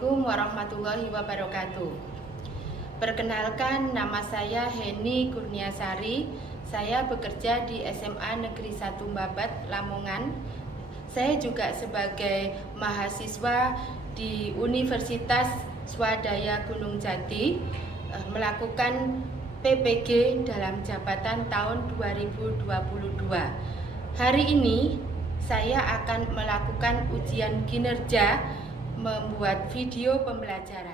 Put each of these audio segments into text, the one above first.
Assalamualaikum warahmatullahi wabarakatuh. Perkenalkan, nama saya Heni Kurniasari. Saya bekerja di SMA Negeri 1 Babat, Lamongan. Saya juga sebagai mahasiswa di Universitas Swadaya Gunung Jati melakukan PPG dalam jabatan tahun 2022. Hari ini saya akan melakukan ujian kinerja membuat video pembelajaran.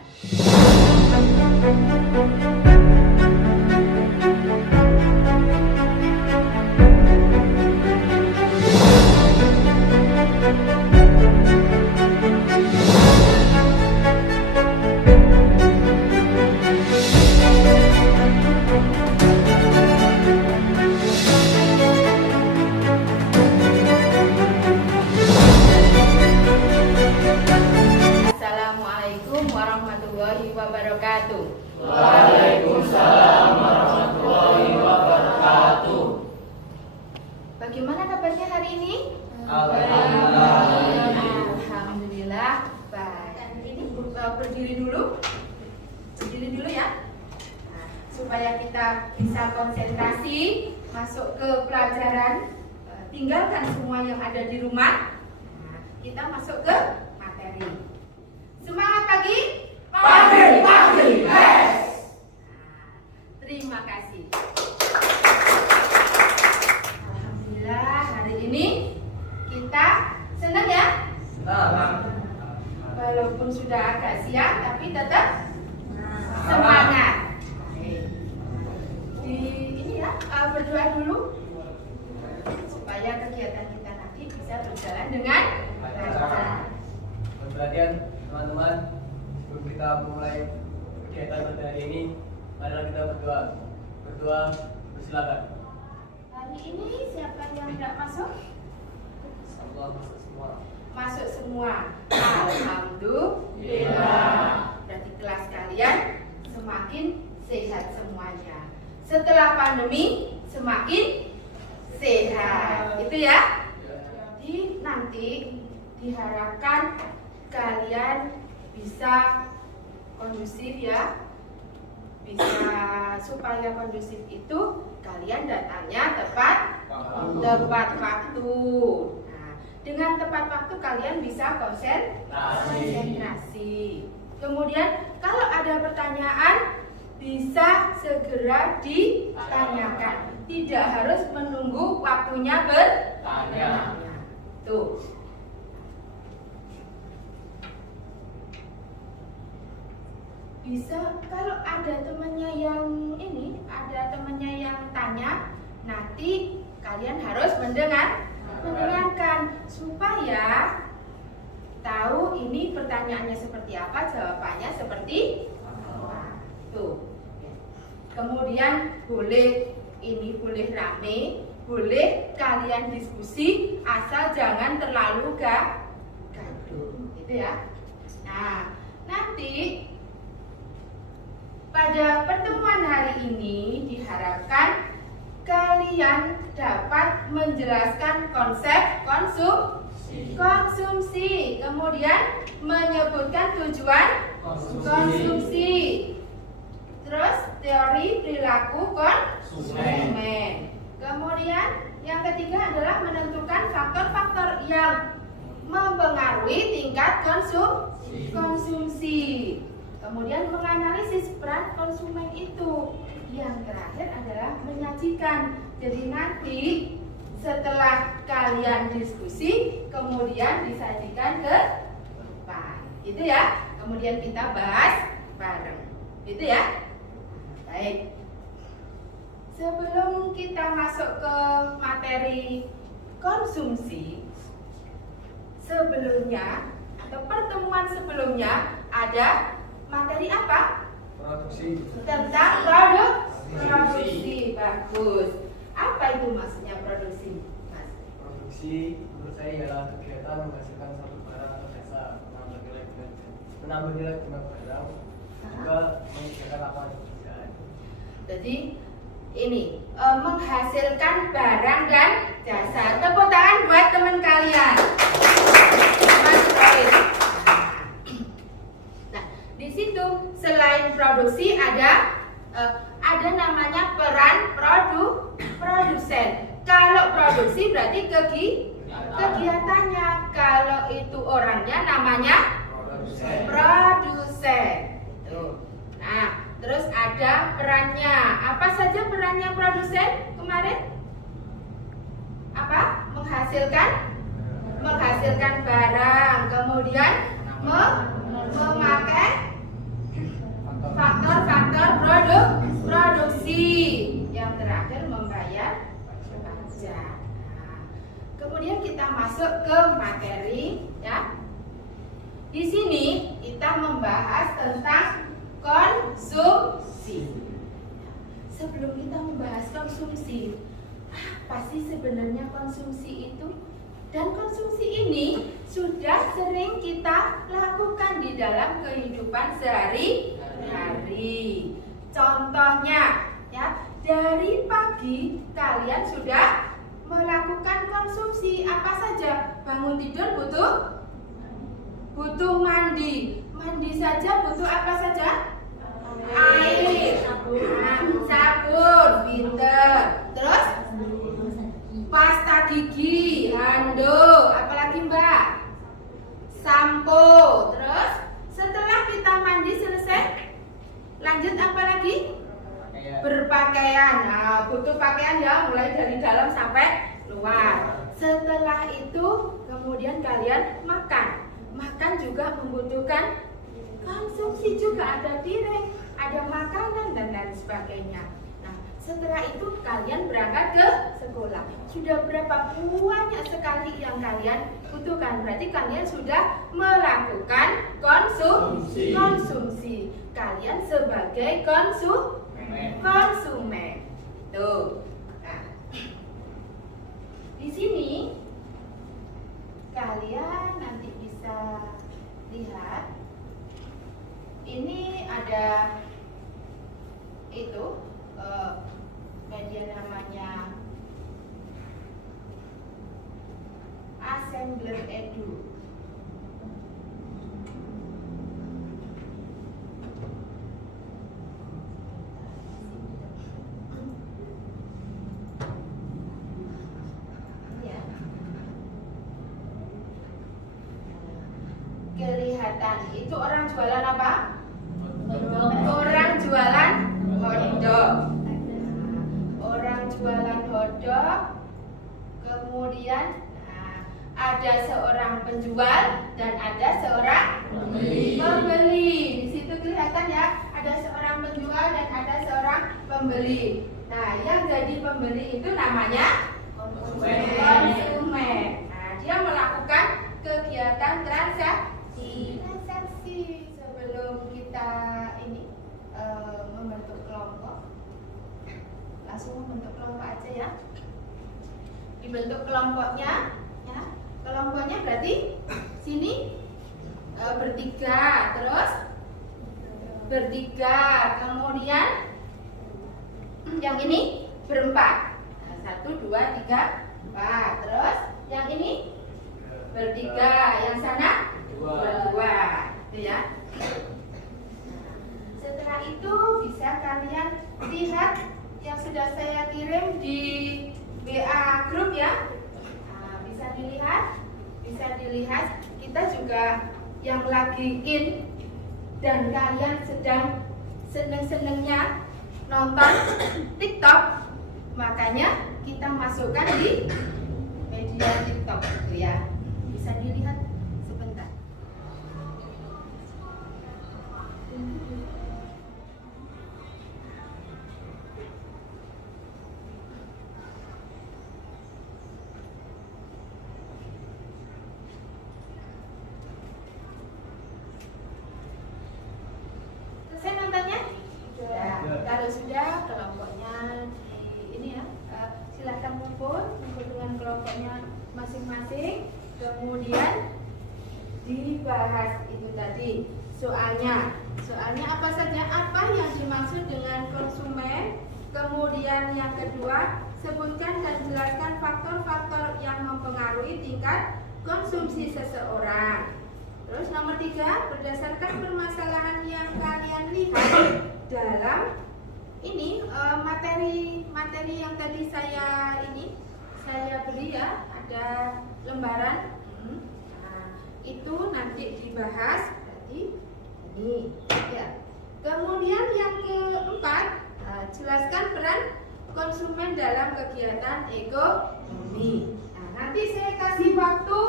Warahmatullahi wabarakatuh. Waalaikumsalam warahmatullahi wabarakatuh. Bagaimana kabarnya hari ini? Alhamdulillah baik. Ini berdiri dulu ya. Nah, supaya kita bisa konsentrasi masuk ke pelajaran. Tinggalkan semua yang ada di rumah. Nah, kita masuk ke materi. Semangat pagi. Pagi, yes. Terima kasih. Alhamdulillah hari ini kita senang ya. Walaupun sudah agak siang tapi tetap semangat. Ini ya berdoa dulu supaya kegiatan kita nanti bisa berjalan dengan lancar. Perhatian teman-teman, sebelum kita mulai kegiatan pada hari ini, marilah kita berdoa. Berdoa, bersilakan. Hari ini siapa yang tidak masuk? Allah masuk semua. Masuk semua. Alhamdulillah. Berarti kelas kalian semakin sehat semuanya. Setelah pandemi semakin sehat. Itu ya. Jadi nanti diharapkan kalian bisa kondusif ya. Supaya kondusif itu kalian datangnya tepat waktu. Nah, dengan tepat waktu kalian bisa konsentrasi. Kemudian kalau ada pertanyaan bisa segera ditanyakan. Tidak harus menunggu waktunya bertanya. Tuh. Bisa kalau ada temannya yang tanya, nanti kalian harus mendengarkan supaya tahu ini pertanyaannya seperti apa, jawabannya seperti apa. Tuh. Kemudian boleh rame, boleh kalian diskusi, asal jangan terlalu gaduh. Gitu ya. Nah, nanti pada pertemuan hari ini diharapkan kalian dapat menjelaskan konsep konsumsi, kemudian menyebutkan tujuan konsumsi, terus teori perilaku konsumen. Kemudian yang ketiga adalah menentukan faktor-faktor yang mempengaruhi tingkat konsumsi. Kemudian menganalisis peran konsumen itu. Yang terakhir adalah menyajikan. Jadi nanti setelah kalian diskusi, kemudian disajikan ke depan. Itu ya. Kemudian kita bahas bareng. Itu ya. Baik. Sebelum kita masuk ke materi konsumsi, sebelumnya atau pertemuan sebelumnya ada materi apa? Produksi. Tentang produksi. Bagus. Apa itu maksudnya produksi, Mas? Produksi menurut saya ialah kegiatan menghasilkan satu barang atau jasa, menambah nilai jumlah barang, juga menyediakan lapangan pekerjaan. Jadi ini menghasilkan barang dan jasa. Tepuk tangan buat teman kalian. Mas Roy. produksi ada namanya peran produsen. Kalau produksi berarti kegiatannya. Kalau itu orangnya namanya produsen. Tuh. Nah, terus ada perannya. Apa saja perannya produsen kemarin? Apa? Menghasilkan barang, kemudian memakai faktor-faktor produksi, yang terakhir membayar pajak. Nah, kemudian kita masuk ke materi, ya. Di sini kita membahas tentang konsumsi. Sebelum kita membahas konsumsi, apa sih sebenarnya konsumsi itu? Dan konsumsi ini sudah sering kita lakukan di dalam kehidupan sehari-hari. Contohnya, ya, dari pagi kalian sudah melakukan konsumsi apa saja? Bangun tidur butuh mandi. Mandi saja butuh apa saja? Air, sabun, pinter, terus pasta gigi, handuk, apalagi Mbak? Sampo. Terus setelah kita mandi selesai, lanjut apa lagi? Berpakaian. Nah, butuh pakaian ya, mulai dari dalam sampai luar. Setelah itu kemudian kalian makan. Makan juga membutuhkan konsumsi juga, ada piring, ada makanan dan lain sebagainya. Setelah itu kalian berangkat ke sekolah. Sudah berapa banyak sekali yang kalian butuhkan. Berarti kalian sudah melakukan konsumsi. Kalian sebagai konsumen. Tuh. Nah, di sini kalian nanti bisa lihat. Ini ada itu media namanya Assembler Edu. Ya. Kelihatan itu orang jualan apa? Orang jualan hotdog. Orang jualan hotdog, kemudian ada seorang penjual dan ada seorang pembeli. Di situ kelihatan ya, ada seorang penjual dan ada seorang pembeli. Nah, yang jadi pembeli itu namanya konsumen. Nah, dia melakukan kegiatan transaksi. Sebelum kita ini membentuk kelompok, langsung membentuk kelompok aja ya. Dibentuk kelompoknya, ya. Kelompoknya berarti sini bertiga, terus bertiga, kemudian yang ini berempat. Nah, 1, 2, 3, 4. Terus yang ini bertiga, yang sana berdua, gitu ya. Setelah itu bisa kalian lihat yang sudah saya kirim di WA grup ya. Nah, bisa dilihat kita juga yang lagi in dan kalian sedang seneng-senengnya nonton TikTok, makanya kita masukkan di media TikTok gitu ya. Bisa dilihat sebentar. Selesai nontonnya? Ya. Kalau sudah kelompoknya di ini ya, silahkan kumpul dengan kelompoknya masing-masing. Kemudian dibahas itu tadi soalnya apa saja, apa yang dimaksud dengan konsumen. Kemudian yang kedua, sebutkan dan jelaskan faktor-faktor yang mempengaruhi tingkat konsumsi seseorang. Terus nomor 3, berdasarkan permasalahan yang kalian lihat dalam ini materi yang tadi saya beri ya, ada lembaran. Nah, itu nanti dibahas berarti ini ya. Kemudian yang keempat, jelaskan peran konsumen dalam kegiatan ekonomi. Nah, nanti saya kasih waktu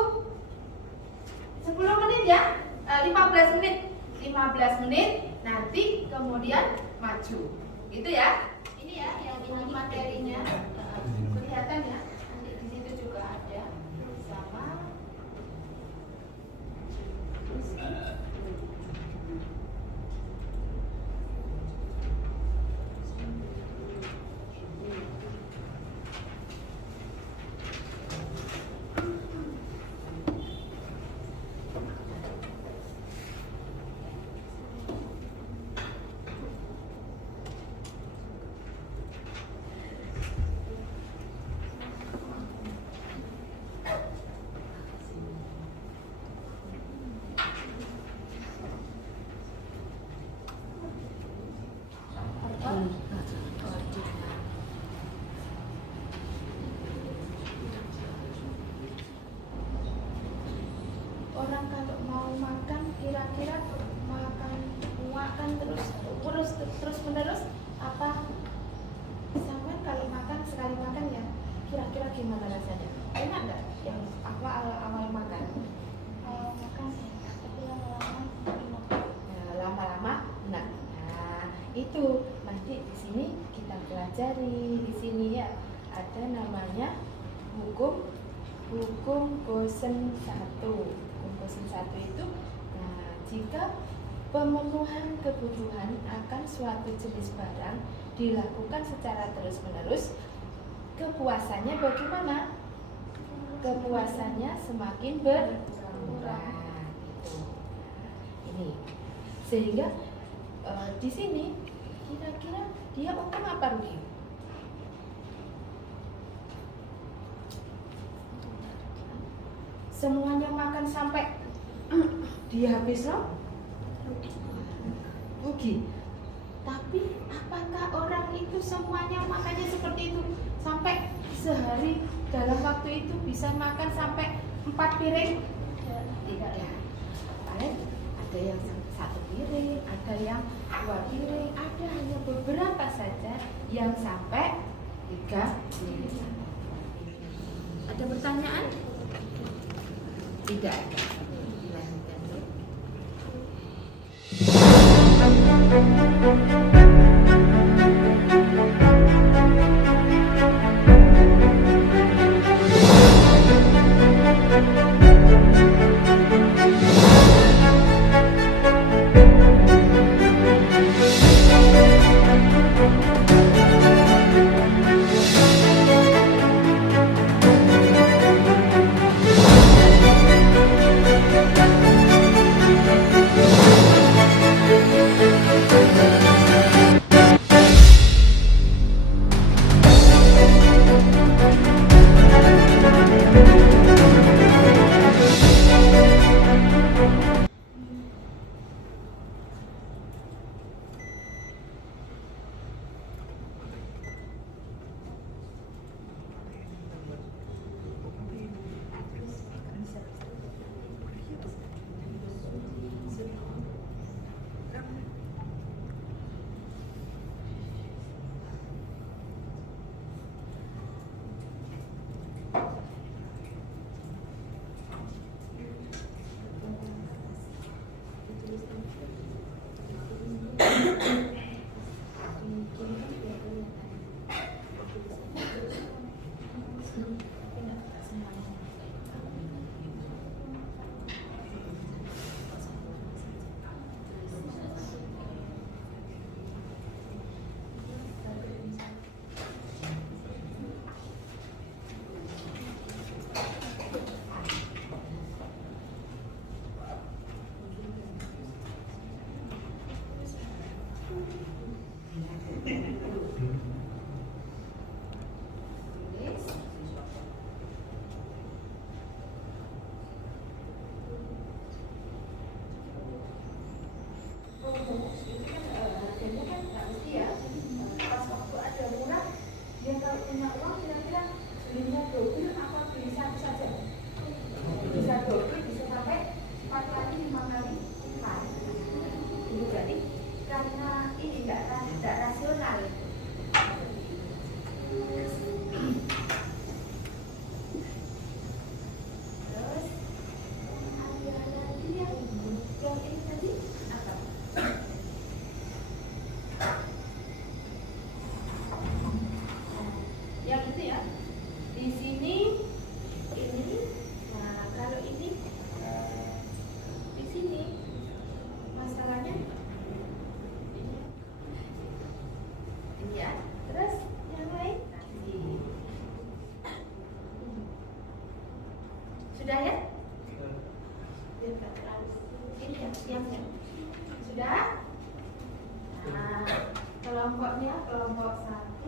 10 menit ya, 15 menit, 15 menit. Nanti kemudian maju, gitu ya. Ini ya yang ini materinya, kelihatan ya. Nanti di situ juga ada sama. Orang kalau mau makan kira-kira makan terus menerus apa? Sampai kalau makan sekali makan ya kira-kira gimana rasanya? Enak nggak yang awal makan? Awal makan tapi Lama-lama enak. Nah, itu nanti di sini kita pelajari di sini ya. Ada namanya hukum Gosen 1. Hukum Gosen 1 itu jika pemenuhan kebutuhan akan suatu jenis barang dilakukan secara terus-menerus, kepuasannya bagaimana? Kepuasannya semakin berkurang. Gitu. Ini sehingga di sini kira-kira dia untung apa rugi? Semuanya makan sampai dia habis loh, rugi. Tapi apakah orang itu semuanya makannya seperti itu sampai sehari dalam waktu itu bisa makan sampai 4 piring? Tidak. Paling ada yang 1 piring, ada yang 2 piring, ada hanya beberapa saja yang sampai 3 piring. Ada pertanyaan? Tidak ada. Dilanjutkan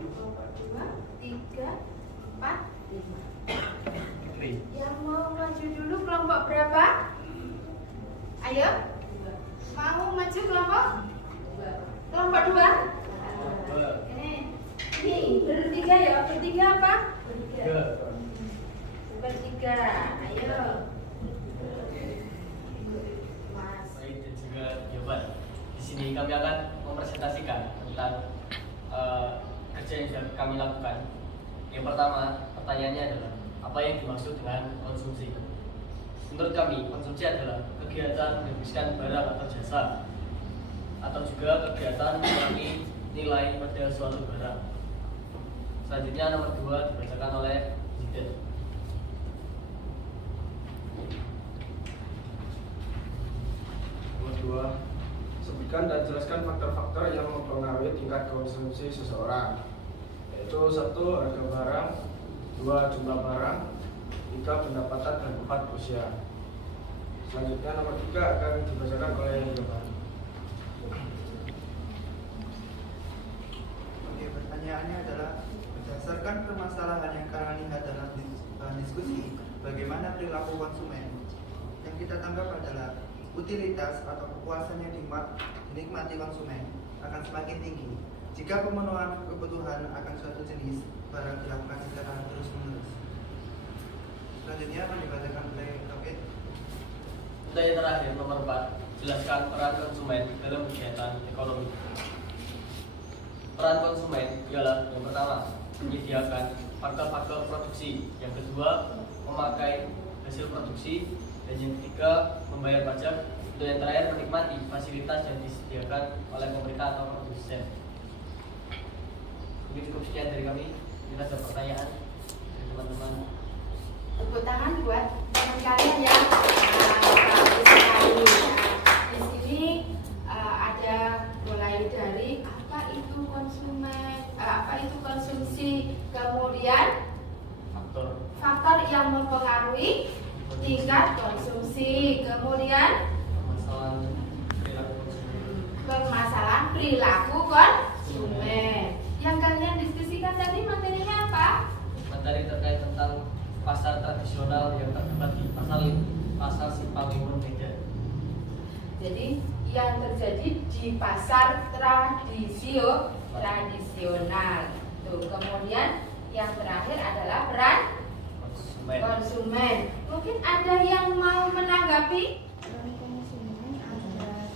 Kelompok 2, 3, 4, 5. Kri. Yang mau maju dulu kelompok berapa? Ayo. Mau maju kelompok? Kelompok 2? Ini bertiga ya? Bertiga apa? Bertiga. Ayo. Mas. Baik, dan juga jawaban. Di sini kami akan mempresentasikan tentang kerja yang sudah kami lakukan. Yang pertama, pertanyaannya adalah apa yang dimaksud dengan konsumsi? Menurut kami, konsumsi adalah kegiatan menghabiskan barang atau jasa, atau juga kegiatan mengurangi nilai pada suatu barang. Selanjutnya nomor 2 dibacakan oleh Jidat. Nomor 2, sebutkan dan jelaskan faktor-faktor yang mempengaruhi tingkat konsumsi seseorang, yaitu 1. Harga barang, 2. Jumlah barang, 3. Pendapatan, dan 4. Usia. Selanjutnya nomor 3 akan dibacakan oleh Yohan. Oke, pertanyaannya adalah berdasarkan permasalahan yang kalian lihat dalam diskusi, bagaimana perilaku konsumen? Yang kita tanggap adalah utilitas atau kepuasan yang dinikmati konsumen akan semakin tinggi jika pemenuhan kebutuhan akan suatu jenis barang dilakukan secara terus-menerus. Selanjutnya akan dibacakan oleh Kapit. Untuk yang terakhir, nomor 4, jelaskan peran konsumen dalam kegiatan ekonomi. Peran konsumen ialah yang pertama, menyediakan faktor-faktor produksi, yang kedua, memakai hasil produksi, dan yang ketiga, membayar pajak. Untuk yang terakhir, menikmati fasilitas yang disediakan oleh pemerintah atau produsen. Mungkin cukup sekian dari kami. Kita ada pertanyaan dari teman-teman. Tepuk tangan buat teman kalian ya. Bagus sekali. Di sini ada mulai dari apa itu konsumen, apa itu konsumsi, kemudian faktor yang mempengaruhi tingkat konsumsi, kemudian permasalahan perilaku konsumen. Yang kalian diskusikan tadi materinya apa? Materi terkait tentang pasar tradisional yang terdapat di pasar Simpang Limun Medan. Jadi yang terjadi di pasar tradisional. Tuh, kemudian yang terakhir adalah peran konsumen. Mungkin ada yang mau menanggapi? Peran konsumen adalah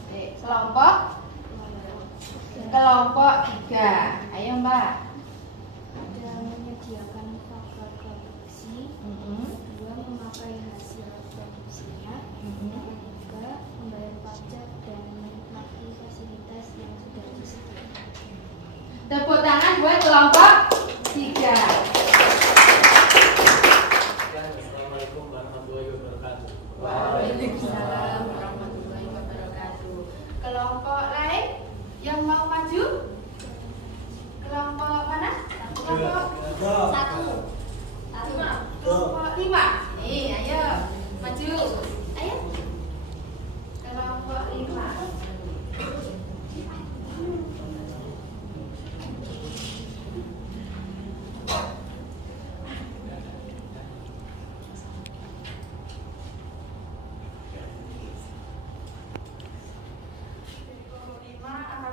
Kelompok 3. Ayo Mbak. ada menyediakan faktor produksi, 2. Memakai hasil produksinya, 3. Membayar pajak dan menikmati fasilitas yang sudah disediakan. Tepuk tangan buat kelompok 3. Assalamualaikum warahmatullahi wabarakatuh. Waalaikumsalam warahmatullahi wabarakatuh. Kelompok lain yang mau maju? Kelompok mana? Kelompok 1. Kelompok 5. Nih, ayo maju. Ayo. Kelompok 5.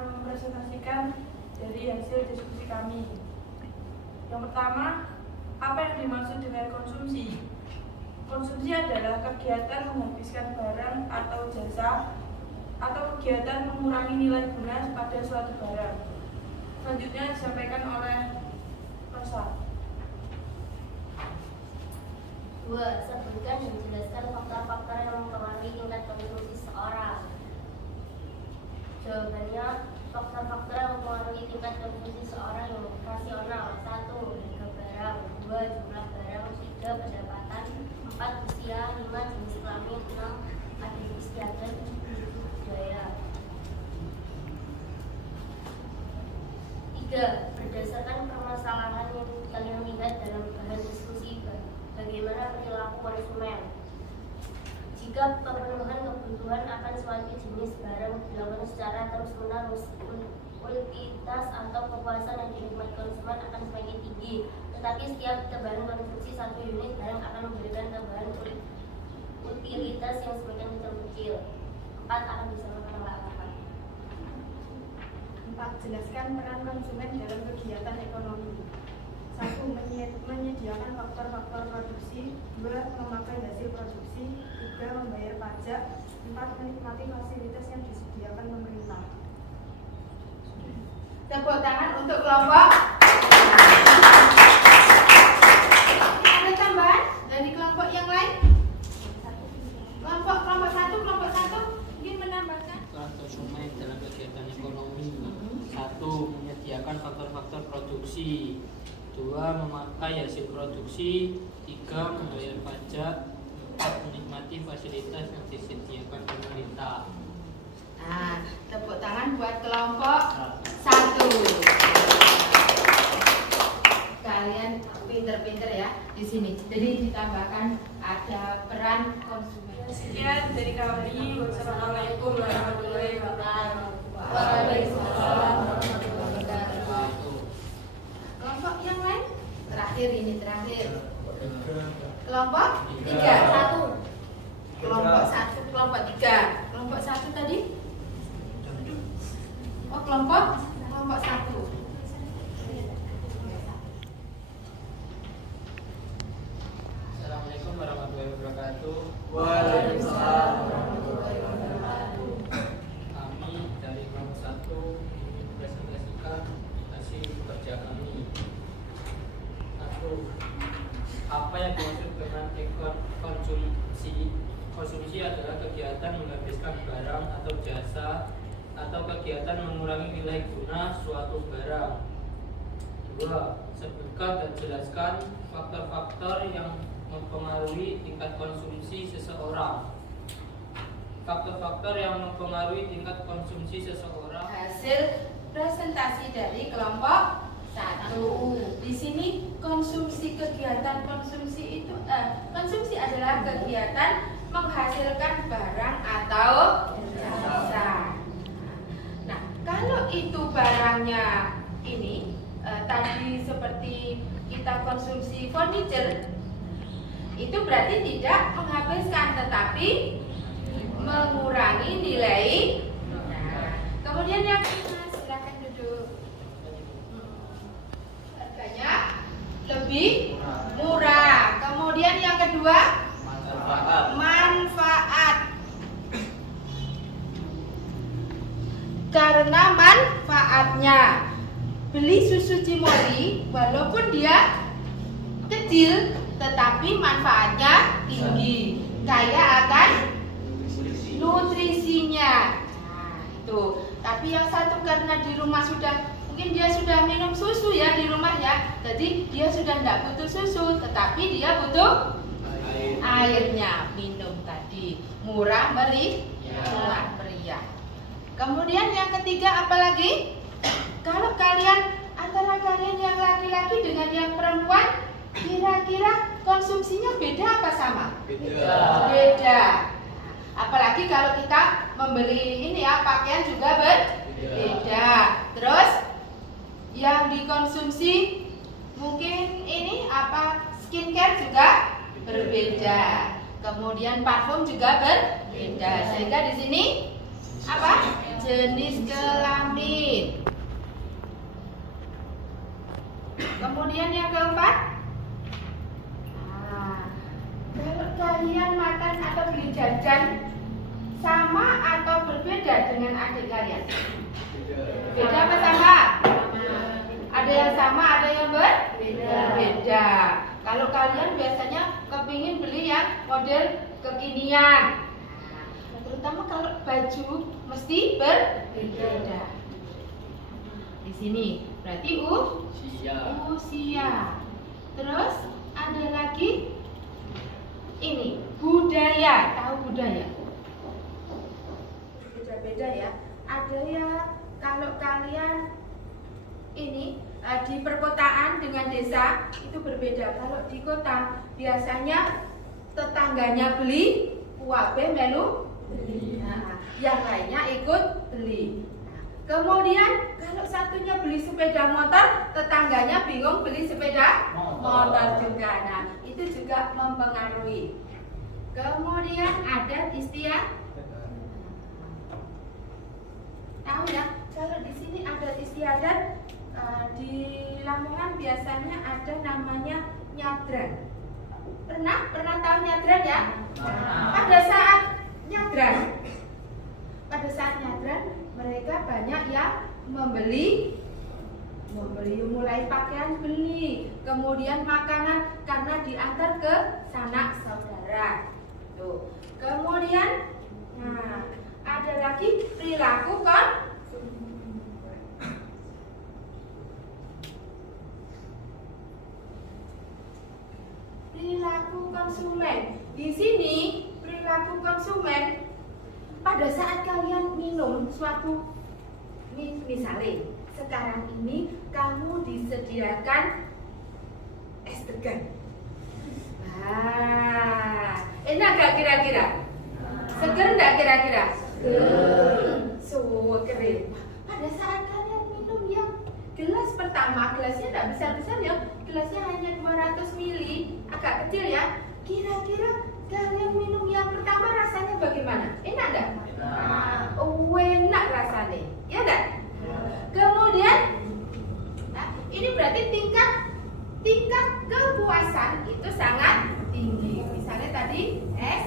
Mempresentasikan dari hasil diskusi kami. Yang pertama, apa yang dimaksud dengan konsumsi? Konsumsi adalah kegiatan menghabiskan barang atau jasa atau kegiatan mengurangi nilai guna pada suatu barang. Selanjutnya disampaikan oleh Rosa. 2. Sebutkan dan jelaskan faktor-faktor yang mempengaruhi tingkat konsumsi seseorang. Jawabannya, faktor-faktor yang mempengaruhi tingkat konsumsi seseorang yang rasional. 1. Harga barang, 2. Jumlah barang, 3. Pendapatan, 4. Usia, 5. Jenis kelamin, 6. Adat istiadat, 7. Budaya. 3. Berdasarkan permasalahan yang kalian lihat dalam bahan diskusi, bagaimana perilaku konsumen? Jika pemenuhan kebutuhan akan suatu jenis barang dilakukan secara terus-menerus utilitas atau kepuasan yang dinikmati konsumen akan semakin tinggi. Tetapi setiap tebaran konsumsi 1 unit barang akan memberikan tambahan utilitas yang semakin kecil. 4. Akan disamakan oleh apa? 4. Jelaskan peran konsumen dalam kegiatan ekonomi. 1. Menyediakan faktor-faktor produksi. 2. Memakai hasil produksi. 3. Membayar pajak. 4. Menikmati fasilitas yang disediakan pemerintah. Tepuk tangan untuk kelompok. Ada tambahan dari kelompok yang lain? Kelompok satu ingin menambahkan? Peran konsumen dalam kegiatan ekonomi. 1. Menyediakan faktor-faktor produksi. 2. Memakai hasil produksi. 3. Membayar pajak. 4. Menikmati fasilitas yang disediakan pemerintah. Nah, tepuk tangan buat kelompok 1. Kalian pinter-pinter ya di sini. Jadi ditambahkan ada peran konsumen. Sekian dari kami. Wassalamualaikum warahmatullahi wabarakatuh. Waalaikumsalam warahmatullahi wabarakatuh. Kelompok yang lain? Terakhir. Kelompok 3. Kelompok 1, kelompok 3. Kelompok 1 tadi? Oh, kelompok 1. Assalamualaikum warahmatullahi wabarakatuh. Waalaikumsalam warahmatullahi wabarakatuh. Kami dari kelompok 1 ingin mempresentasikan hasil kerja kami. 1. Apa yang dimaksud dengan konsumsi? Konsumsi adalah kegiatan menghabiskan barang atau jasa atau kegiatan mengurangi nilai guna suatu barang. 2. Sebutkan dan jelaskan faktor-faktor yang mempengaruhi tingkat konsumsi seseorang. Faktor-faktor yang mempengaruhi tingkat konsumsi seseorang. Hasil presentasi dari kelompok 1. Di sini kegiatan konsumsi itu konsumsi adalah kegiatan menghasilkan barang atau jasa. Nah, kalau itu barangnya ini tadi seperti kita konsumsi furniture, itu berarti tidak menghabiskan tetapi mengurangi nilai. Nah, kemudian yang silakan duduk. Harganya lebih murah. Kemudian yang kedua, manfaat. Karena manfaatnya, beli susu Cimory walaupun dia kecil tetapi manfaatnya tinggi, kaya akan nutrisinya. Nah, itu. Tapi yang satu karena di rumah mungkin dia sudah minum susu ya di rumah ya, jadi dia sudah tidak butuh susu, tetapi dia butuh airnya, minum tadi, murah meriah. Kemudian yang ketiga apalagi? Kalau antara kalian yang laki-laki dengan yang perempuan, kira-kira konsumsinya beda apa sama? Beda. Apalagi kalau kita membeli pakaian juga berbeda. Terus yang dikonsumsi mungkin skincare juga berbeda. Kemudian parfum juga berbeda. Sehingga di sini jenis kelamin. Kemudian yang keempat, kalau kalian makan atau beli jajan sama atau berbeda dengan adik kalian? Beda apa sama? Ada yang sama, ada yang berbeda. Kalau kalian biasanya kepingin beli yang model kekinian, terutama kalau baju mesti berbeda. Di sini berarti usia. Terus ada lagi ini budaya. Tahu budaya? Beda-beda ya. Ada ya kalau kalian di perkotaan dengan desa itu berbeda. Kalau di kota biasanya tetangganya beli, uabe melu beli. Nah, yang lainnya ikut beli. Nah, Kemudian kalau satunya beli sepeda motor, tetangganya bingung beli sepeda motor juga. Nah, itu juga mempengaruhi. Kemudian adat istiadat. Tahu ya, kalau di sini adat istiadat di Lamongan biasanya ada namanya nyadran. Pernah tahu nyadran ya? Pada saat nyadran mereka banyak yang membeli mulai pakaian beli, kemudian makanan karena diantar ke sanak saudara. Tuh. Kemudian ada lagi perilaku konsumen. Di sini perilaku konsumen pada saat kalian minum suatu, misalnya sekarang ini kamu disediakan es degan. Enak gak kira-kira? Seger gak kira-kira? Seger. Pada saat kalian minum yang gelas pertama, gelasnya tidak besar-besar ya, gelasnya hanya 200 ml, agak kecil ya. Kira-kira kalian minum yang pertama rasanya bagaimana? Enak enggak? Enak rasanya, ya enggak? Kemudian, ini berarti tingkat kepuasan itu sangat tinggi. Misalnya tadi es.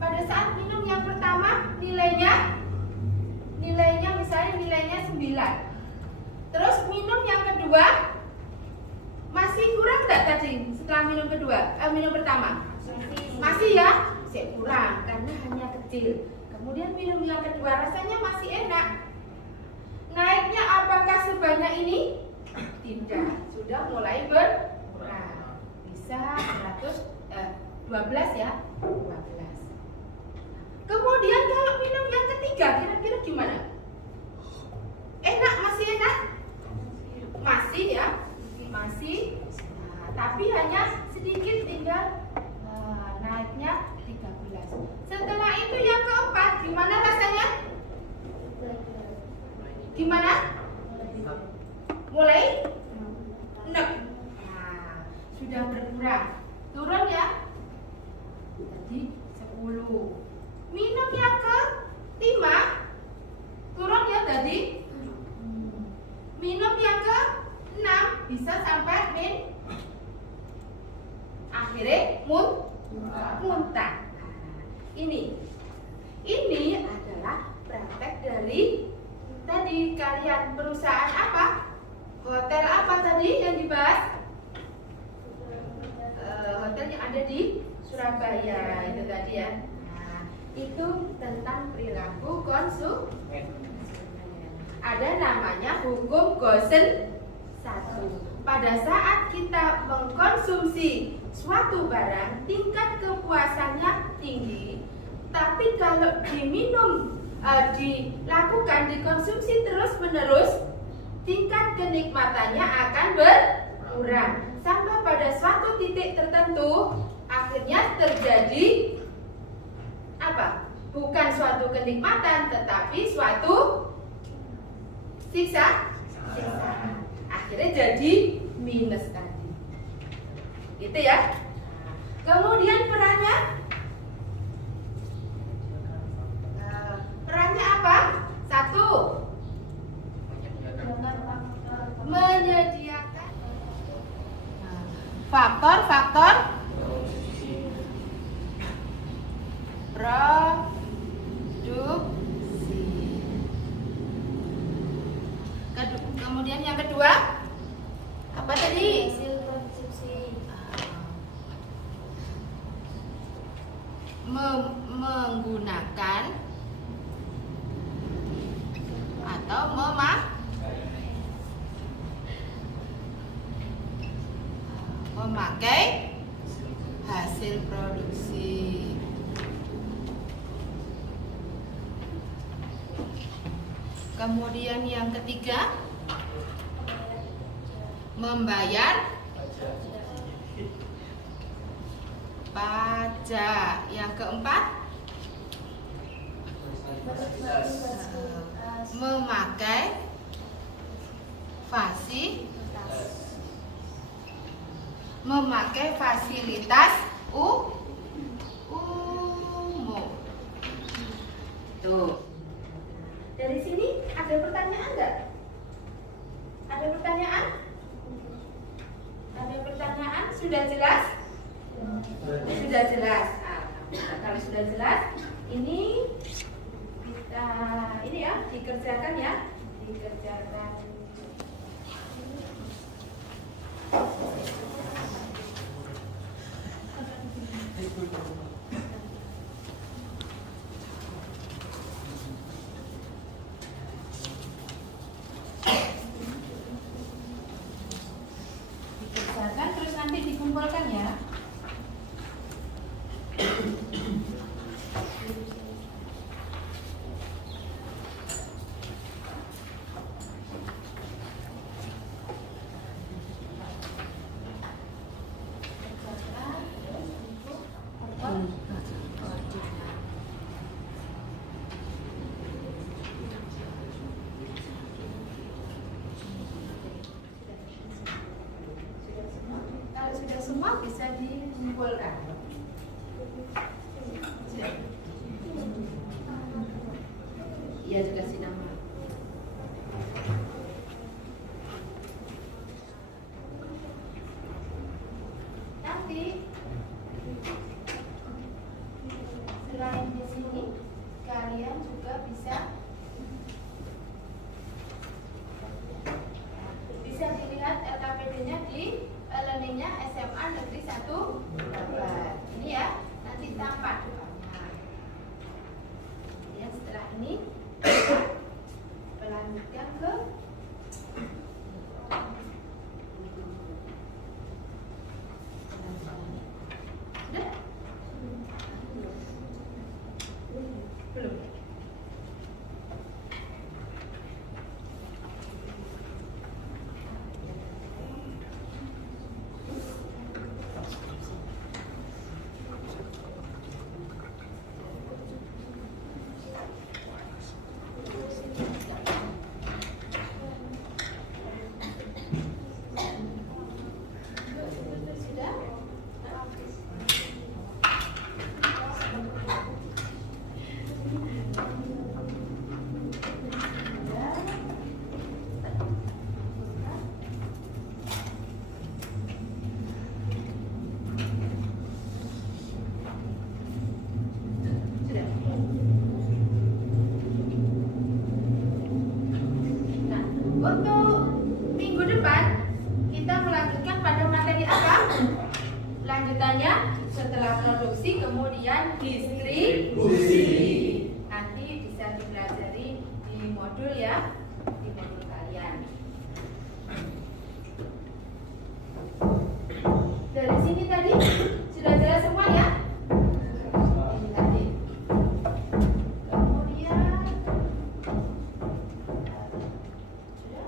Pada saat minum yang pertama nilainya misalnya nilainya 9. Terus minum yang kedua masih kurang enggak tadi setelah minum pertama? Masih ya? Masih kurang karena hanya kecil. Kemudian minum yang kedua rasanya masih enak. Naiknya apakah sebanyak ini? Tidak, sudah mulai berkurang. Bisa 12 ya? 12. Kemudian kalau minum yang ketiga kira-kira gimana? Enak, masih enak? Masih ya? Masih. Tapi hanya sedikit, tinggal naiknya 13. Setelah itu yang keempat, gimana rasanya? Gimana? Mulai enak. Sudah berkurang. Turun ya? Jadi 10. Minum yang ke-5 turun ya tadi. Minum yang ke-6 bisa sampai akhirnya muntah. Ini adalah praktek dari tadi kalian perusahaan apa? Hotel apa tadi yang dibahas? Hotel yang ada di Surabaya itu tadi ya. Itu tentang perilaku konsumen. Ada namanya hukum Gosen 1. Pada saat kita mengkonsumsi suatu barang, tingkat kepuasannya tinggi. Tapi kalau dilakukan, dikonsumsi terus-menerus, tingkat kenikmatannya akan berkurang. Sampai pada suatu titik tertentu, akhirnya terjadi apa? Bukan suatu kenikmatan, tetapi suatu siksa. Akhirnya jadi minus tadi. Gitu ya. Kemudian perannya apa? 1. Menyediakan faktor-faktor produksi. Kemudian yang kedua apa tadi? Hasil produksi. Menggunakan atau memakai hasil produksi. Kemudian yang ketiga, membayar pajak. Yang keempat, Memakai fasilitas umum. Tuh. Dari sini ada pertanyaan nggak? Ada pertanyaan? Ada pertanyaan? Sudah jelas? Sudah jelas. Kalau sudah jelas, ini kita dikerjakan ya, dikerjakan. Dikerjakan terus nanti dikumpulkan ya. Kalau sudah semua bisa dikumpulkan. Iya juga sih nama. Nanti selain di sini kalian juga bisa dilihat LKPD-nya di learning-nya SMA Negeri 1 Babat. Ini ya, nanti tampak doanya. Ya, setelah ini melanjutkan ke sudah? Belum. Sudah? Nah, untuk minggu depan kita melanjutkan pada materi apa? Lanjutannya setelah produksi kemudian distribusi. Nanti bisa dipelajari di modul ya, di modul kalian. Dari sini tadi sudah jelas semua ya? Ini tadi. Kemudian sudah.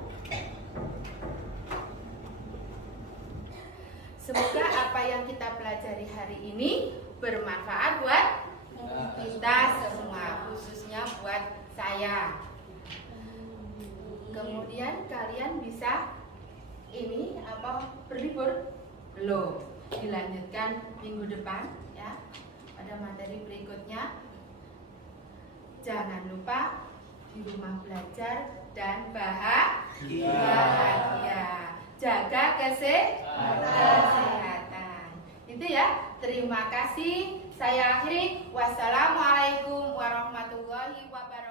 Semoga apa yang kita pelajari hari ini bermanfaat buat kita semua, khususnya buat saya. Kemudian kalian bisa berlibur? Belum. Dilanjutkan minggu depan ya. Pada materi berikutnya. Jangan lupa di rumah belajar dan bahagia. Jaga kesehatan. Itu ya. Terima kasih. Saya akhiri. Wassalamualaikum warahmatullahi wabarakatuh.